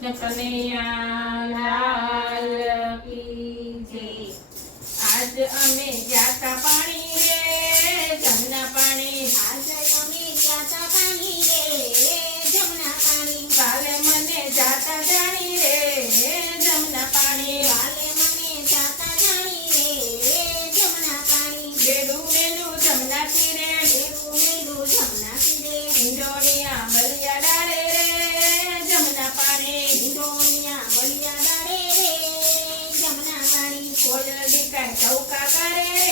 કનૈયા લાલ કી જય। આજ અમે જાતા પાણી રે જમના પાણી, આજ અમે જાતા પાણી રે જમના પાણી, કાલે મને જાતા જાણી રે જમના પાણી, કાલે મને જાતા જાણી રે જમના પાણી, બેડું મેલું જમના તીરે, બેડું મેલું જમના તીરે, ઈંડોળિયા બલિયા ડાળે રે જમના પાણી, ઈંડોળિયા બલિયા ડાળે રે જમના પાણી, કોયલડી કાંઈ ચૌકા કરે રે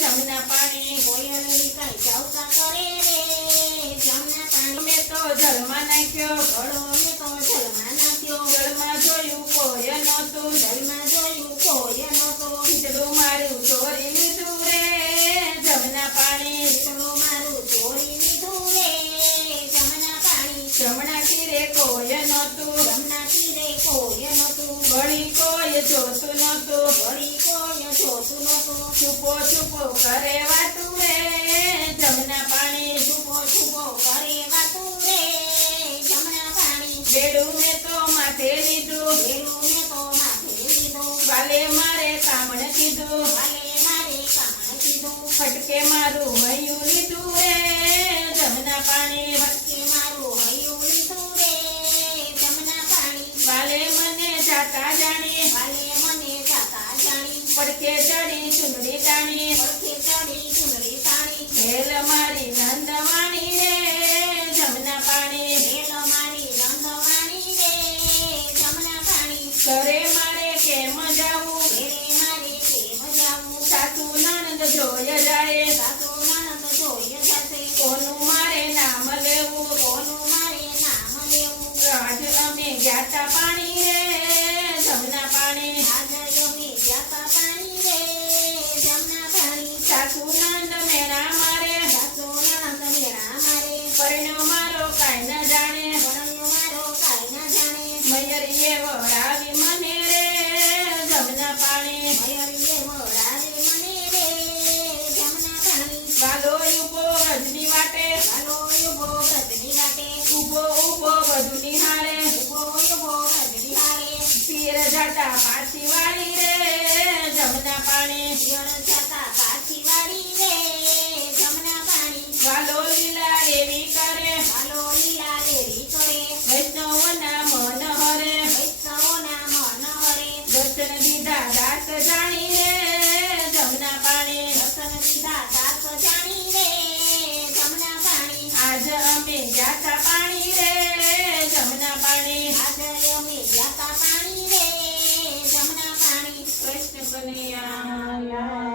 જમના પાણી, કોયલડી કાંઈ ચૌકા કરે રે જમના પાણી, મેં તો જળમાં નાખ્યો ઘડો મેં તો જળમાં નાખ્યો, જળમાં જોયું કોઈ નહોતું, જળમાં જોયું કોઈ નહોતો, ખીચડું મારું ચોરી લીધું રે જમના પાણી, ખીચડું મારું ચોરી લીધું રે જમના પાણી, જમણા તીરે કોઈ નહોતું, જમના તીરે કોઈ નહોતું, વળી કોઈ જોતું નહોતું, વળી કોઈ જોતું નહોતું, છુપો છુપો કરે વાતું રે જમના પાણી, છુપો છુપો કરે વાતું રે જમના પાણી, બેડું મેં તો માથે લીધું, બેડું મેં તો માથે લીધું, વાલે મારે કામણ કીધું, વાલે મારે કામણ કીધું, ફટકે મારું હૈયું લીધું રે જમના પાણી, ફટકે મારું હૈયું લીધું રે જમના પાણી, વાલે મને જાતા જાણી, વાલે મને જાતા જાણી, પડખે ચડી ચૂંદડી તાણી, પડખે ચડી ચૂંદડી તાણી, હેલ મારી નંદવાણી રે જમના પાણી, હેલ મારી નંદવાણી રે જમના પાણી, ઘરે મારે કેમ જાવું, ઘેરે મારે કેમ જાવું, સાસુ નણંદ જોય જાય, સાસુ નણંદ જોઈ જશે, કોનું મારે નામ લેવું, કોનું મારે નામ લેવું, આજ અમે જાતા પાણી રે જમના પાણી, આજ અમે જાતા પાણી રે જમના પાણી, સાસુ નણંદ મેળા મારે, સાસુ નણંદ મેળા મારે, પરણ્યો મારો કાંઈ ન જાણે, પરણ્યો મારો કાંઈ ના જાણે, મયરીએ વળાવી મને રે જમના પાણી, મયરીએ વળાવે મને રે જમના પાણી, વાલો ઉભો રજની વાટે, વાલો ઉભો ગજની વાટે, ઉભો ઉભો બધું નિહાળે, ઉભો ઉભો ગજની હારે, તીર જાતા પાછી વાળી રે જમના પાણી, પિયર જાતા પાછી વાળી રે જમના પાણી, વાલો લીલા એવી કરે, વાલો લીલા લેરી કરે, વૈષ્ણવના મન હરે, વૈષ્ણવના મન હરે, દર્શન દીધા દાસ જાણી રે જમના પાણી, દર્શન દીધા દાસ જાણી રે જમના પાણી, આજ અમે જાતા પાણી રે જમના પાણી, આજે અમે જાતા પાણી રે જમના પાણી, કૃષ્ણ કનૈયા લાલ